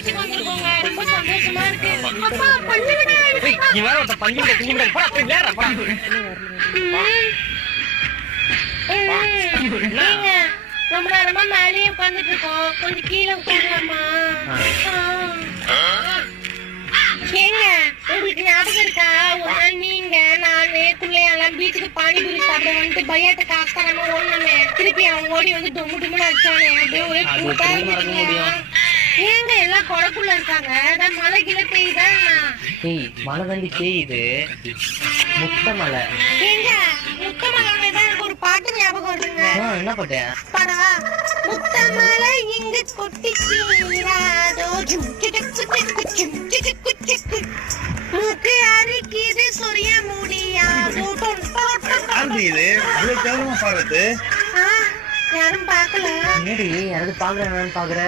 பீச்சுக்கு வந்திருக்கோங்க. ரொம்ப சந்தோஷமா இருக்கு. அப்பா பஞ்சு மிட்டாய். நீ வேற ஒருத்த பஞ்சு மிட்டாய் போடா போய் வேற போடா. நீங்க ரொம்ப நேரமா மேலேயே உட்காந்துட்டு இருக்கோம். கொஞ்சம் கீழே உட்காரலாமா? ஏங்க உங்களுக்கு ஞாபகம் இருக்கா? ஒரு நாள் நீங்க நானு பிள்ளையெல்லாம் பீச்சுக்கு பானிபூரி சாப்பிட வந்துட்டு பையாட்ட காசு தராம ஓடணுமே. திருப்பி அவன் ஓடி வந்து டொம்மு டொம்முன்னு அடிச்சானே. அப்படியே ஒரே கூட்டா இருந்துச்சுங்க. ஏங்க எல்லாம் கொடைக்குள்ள இருக்காங்க. அதான் மழை கீழே பெய்யுதா? ஏய் மழை தாண்டி பெய்யுது. முட்டை மழை. ஏங்க முட்டை மலை தான் எனக்கு ஒரு பாட்டு ஞாபகம் வருதுங்க. என்ன பாட்டு? படா முட்டை மலை இங்க கொட்டி சீராதோ மூக்கு அரிக்குது சொரிய முடியாதோ. இது இவ்வளவு கேவலமா பாடுறது. யாரும் பாக்கல. யாராவது பாக்குறாங்கன்னு பாக்குற